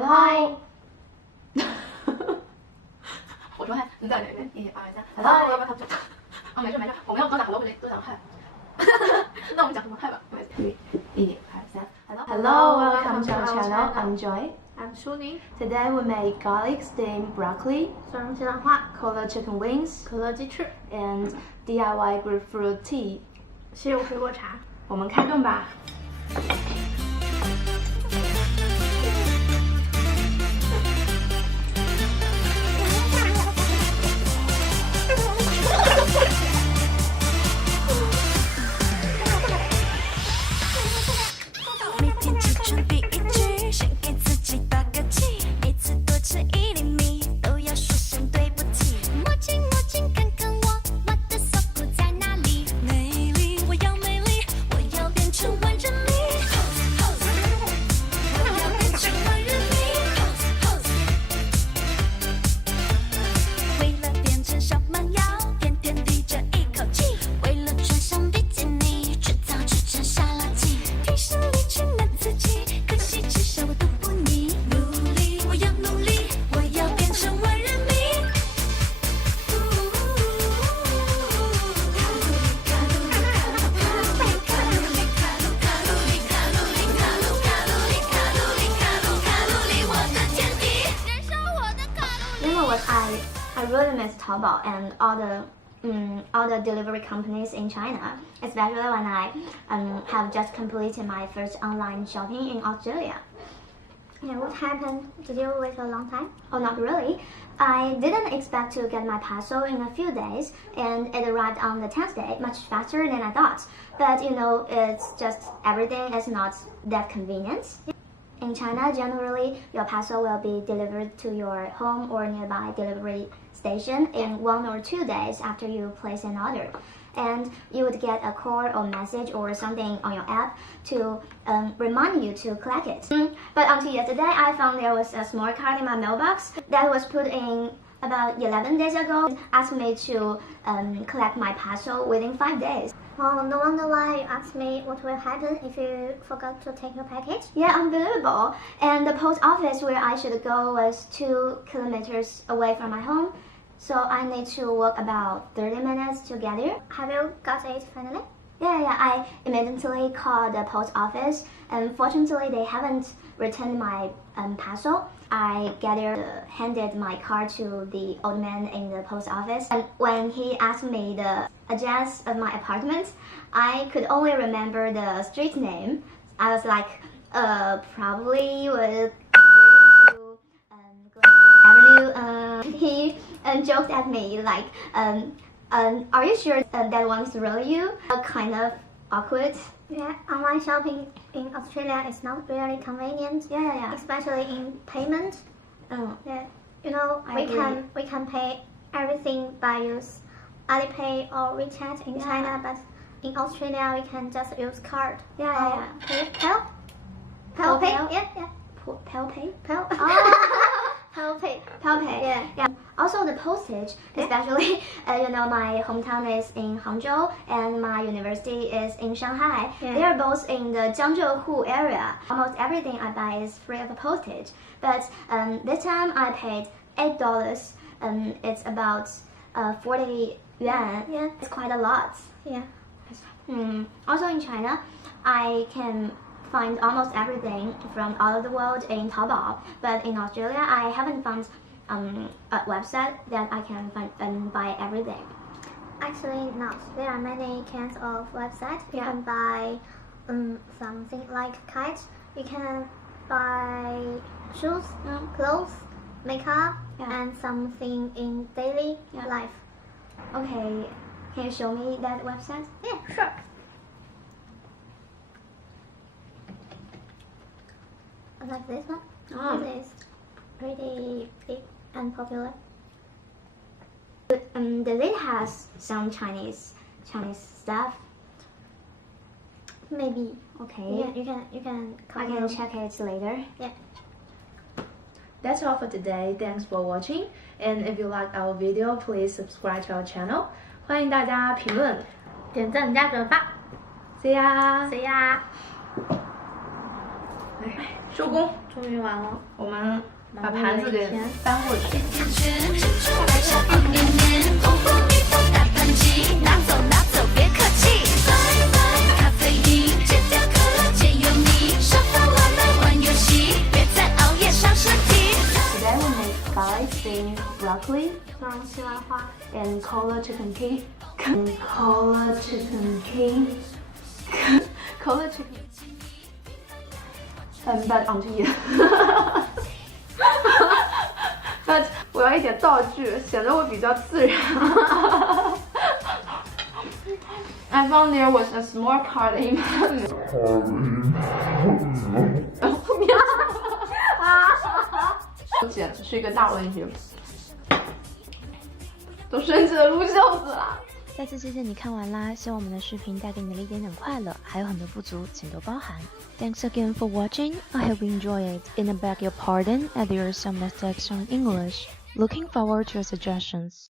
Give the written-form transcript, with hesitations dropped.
Hello。我说嗨，你在哪边？1、2、3。Hello，要不要他啊，没事没事，我们要多打 hello 多讲嗨。那我们讲什么嗨吧？1、2、3。Hello, welcome to our channel. I'm Joy. I'm Shuning. Today we make garlic steamed broccoli, 蒜蓉西兰花、 cola chicken wings, 可乐鸡翅 and DIY grapefruit tea. 西柚水果茶。我们开动吧。每天起床第一句，先给自己打个气，每次多吃1厘米，都要说声对不起。墨镜墨镜，看看我的锁骨在哪里？美丽，我要美丽，我要变成万人迷。我要变成万人迷。为了变成小蛮腰，天天提着一口气，为了穿上比基尼，制造出成沙拉鸡。提升力去难自己，可惜至少我都不腻。努力，我要努力，我要变成万人迷。You know what? I really miss Taobao and all the delivery companies in China, especially when I have just completed my first online shopping in Australia. Yeah, what happened? Did you wait a long time? Oh, not really. I didn't expect to get my parcel in a few days, and it arrived on the 10th day, much faster than I thought. But you know, it's just everything is not that convenient. In China, generally, your parcel will be delivered to your home or nearby delivery station in 1 or 2 days after you place an order. And you would get a call or message or something on your app to remind you to collect it. But until yesterday, I found there was a small card in my mailbox that was put in about 11 days ago, asked me to collect my parcel within 5 days. Oh, no wonder why you asked me what will happen if you forgot to take your package. Yeah, unbelievable. And the post office where I should go was 2 kilometers away from my home, so I need to walk about 30 minutes to get there. Have you got it finally? Yeah, I immediately called the post office, and fortunately they haven't returned my parcel. I handed my card to the old man in the post office, and when he asked me the address of my apartment, I could only remember the street name. I was like, probably was to Avenue. He joked at me like, are you sure that one's really you? Kind of awkward. Yeah, online shopping in Australia is not really convenient. Yeah. Especially in payment. Yeah, you know, we can pay everything by use Alipay or WeChat in China, but in Australia we can just use card. Yeah. PayPay. Yeah. PayPay. PayPay. Yeah. Also the postage, especially my hometown is in Hangzhou and my university is in Shanghai. Yeah. They are both in the Jiangzhou area. Almost everything I buy is free of postage. But this time I paid $8. It's about 40 yuan. Yeah. It's quite a lot. Yeah. Also in China, I can find almost everything from all over the world in Taobao, but in Australia I haven't found a website that I can find and buy everything. Actually not. There are many kinds of websites. You can buy something like kites. You can buy shoes, clothes, makeup, and something in daily life. Okay, can you show me that website? Yeah, sure. Like this one. This is pretty big and popular. Does it has some Chinese stuff? Maybe. Okay. Yeah, you can. I can check it later. Yeah. That's all for today. Thanks for watching. And if you like our video, please subscribe to our channel. 欢迎大家评论、点赞加转发。 See ya. See ya. 来收工，终于完了，我们把盘子给搬过去。Today we make fried steamed broccoli 让西兰花 and cola chicken king. Cola chicken king. Cola chicken. But onto you. But 我要一点道具，显得我比较自然。I found there was a small card in my 姐是一个大问题，都生气的撸袖子了。再次谢谢你看完啦，希望我们的视频带给你的一点点快乐，还有很多不足，请多包涵。Thanks again for watching. I hope you enjoy it. And I beg your pardon if there are some mistakes on English. Looking forward to your suggestions.